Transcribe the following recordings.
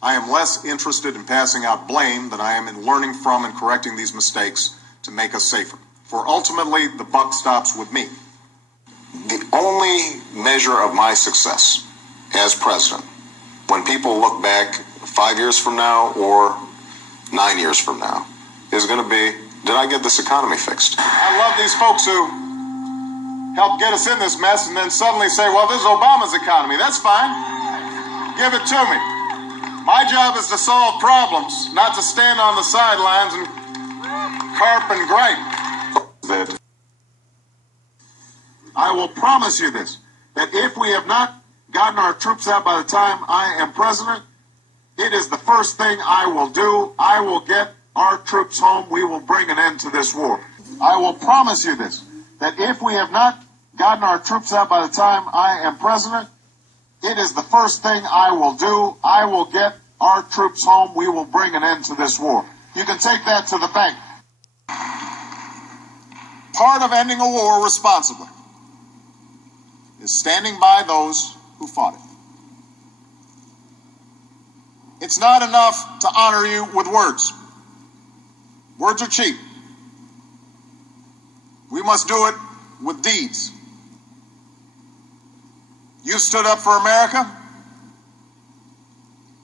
I am less interested in passing out blame than I am in learning from and correcting these mistakes to make us safer. For ultimately, the buck stops with me. The only measure of my success as president, when people look back 5 years from now or 9 years from now, is going to be, did I get this economy fixed? I love these folks who helped get us in this mess and then suddenly say, well, this is Obama's economy. That's fine. Give it to me. My job is to solve problems, not to stand on the sidelines and carp and gripe. I will promise you this, that if we have not gotten our troops out by the time I am president, it is the first thing I will do. I will get our troops home. We will bring an end to this war. I will promise you this, that if we have not gotten our troops out by the time I am president, it is the first thing I will do. I will get our troops home. We will bring an end to this war. You can take that to the bank. Part of ending a war responsibly is standing by those who fought it. It's not enough to honor you with words. Words are cheap. We must do it with deeds. You stood up for America.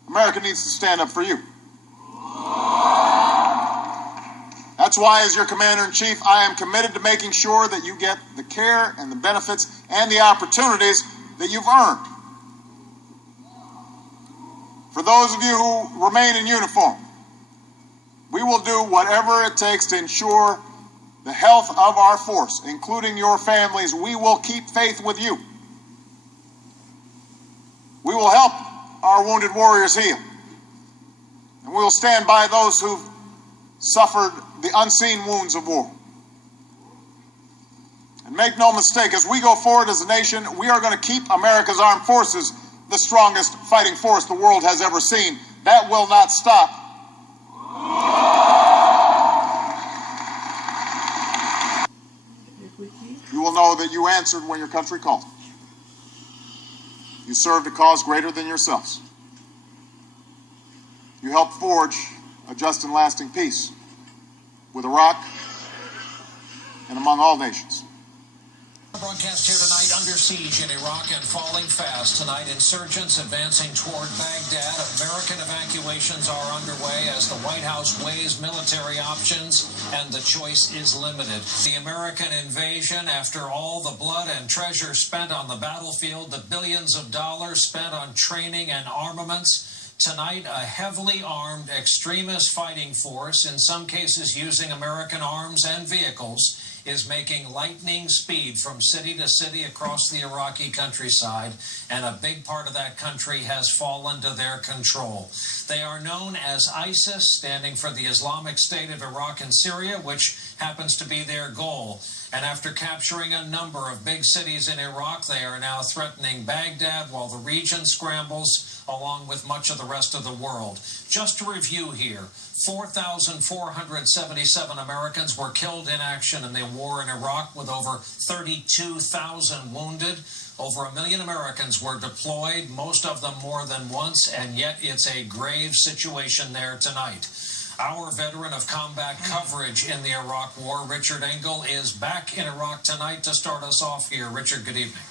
America needs to stand up for you. That's why, as your commander-in-chief, I am committed to making sure that you get the care and the benefits and the opportunities that you've earned. For those of you who remain in uniform, we will do whatever it takes to ensure the health of our force, including your families. We will keep faith with you. We will help our wounded warriors heal. And we will stand by those who've suffered the unseen wounds of war. And make no mistake, as we go forward as a nation, we are going to keep America's armed forces the strongest fighting force the world has ever seen. That will not stop. You will know that you answered when your country called. You served a cause greater than yourselves. You helped forge a just and lasting peace with Iraq and among all nations. Broadcast here tonight, under siege in Iraq and falling fast. Tonight, insurgents advancing toward Baghdad. American evacuations are underway as the White House weighs military options, and the choice is limited. The American invasion, after all the blood and treasure spent on the battlefield, the billions of dollars spent on training and armaments, tonight, a heavily armed extremist fighting force, in some cases using American arms and vehicles, is making lightning speed from city to city across the Iraqi countryside, and a big part of that country has fallen to their control. They are known as ISIS, standing for the Islamic State of Iraq and Syria, which happens to be their goal. And after capturing a number of big cities in Iraq, they are now threatening Baghdad while the region scrambles along with much of the rest of the world. Just to review here, 4,477 Americans were killed in action in the war in Iraq, with over 32,000 wounded. Over 1 million Americans were deployed, most of them more than once, and yet it's a grave situation there tonight. Our veteran of combat coverage in the Iraq War, Richard Engel, is back in Iraq tonight to start us off here. Richard, good evening.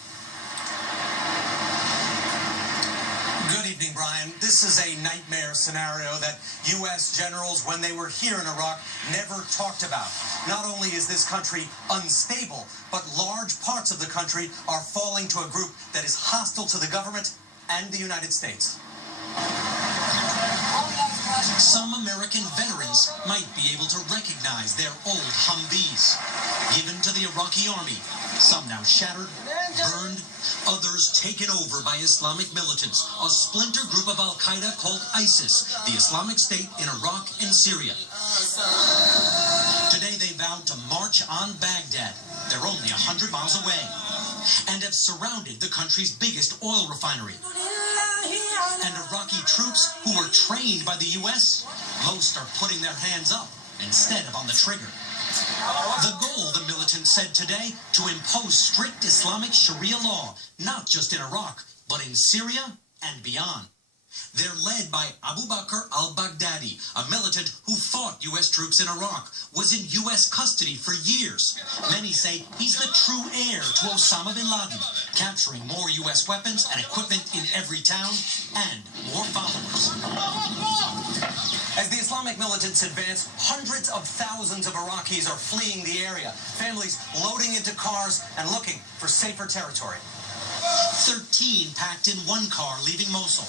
Good evening, Brian. This is a nightmare scenario that U.S. generals, when they were here in Iraq, never talked about. Not only is this country unstable, but large parts of the country are falling to a group that is hostile to the government and the United States. Some American veterans might be able to recognize their old Humvees, given to the Iraqi army. Some now shattered, burned, others taken over by Islamic militants, a splinter group of Al-Qaeda called ISIS, the Islamic State in Iraq and Syria. Today they vowed to march on Baghdad. They're only 100 miles away, and have surrounded the country's biggest oil refinery. And Iraqi troops who were trained by the U.S., most are putting their hands up instead of on the trigger. The goal, the militants said today, to impose strict Islamic Sharia law, not just in Iraq, but in Syria and beyond. They're led by Abu Bakr al-Baghdadi, a militant who fought U.S. troops in Iraq, was in U.S. custody for years. Many say he's the true heir to Osama bin Laden, capturing more U.S. weapons and equipment in every town and more followers. As the Islamic militants advance, hundreds of thousands of Iraqis are fleeing the area, families loading into cars and looking for safer territory. 13 packed in one car leaving Mosul.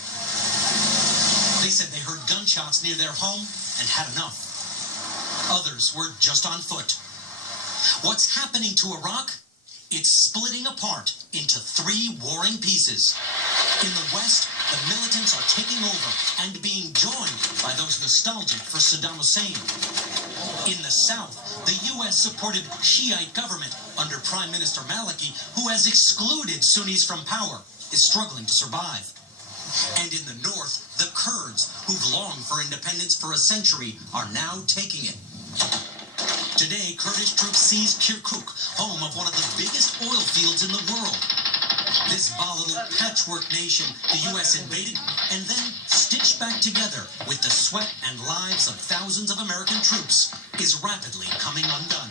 They said they heard gunshots near their home and had enough. Others were just on foot. What's happening to Iraq? It's splitting apart into three warring pieces. In the West, the militants are taking over and being joined by those nostalgic for Saddam Hussein. In the South, the U.S.-supported Shiite government under Prime Minister Maliki, who has excluded Sunnis from power, is struggling to survive. And in the North, the Kurds, who've longed for independence for a century, are now taking it. Today, Kurdish troops seized Kirkuk, home of one of the biggest oil fields in the world. This volatile patchwork nation the U.S. invaded and then stitched back together with the sweat and lives of thousands of American troops is rapidly coming undone.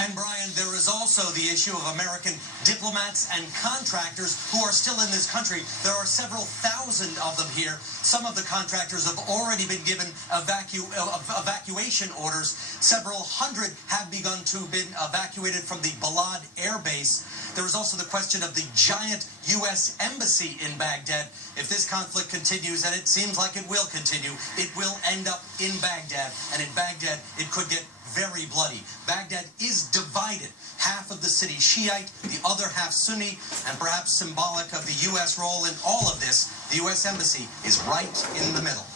And Brian, there is also the issue of American diplomats and contractors who are still in this country. There are several thousand of them here. Some of the contractors have already been given evacuation orders. Several hundred have begun to be evacuated from the Balad Air Base. There is also the question of the giant U.S. embassy in Baghdad. If this conflict continues, and it seems like it will continue, it will end up in Baghdad. And in Baghdad, it could get very bloody. Baghdad is divided. Half of the city Shiite, the other half Sunni, and perhaps symbolic of the U.S. role in all of this, the U.S. Embassy is right in the middle.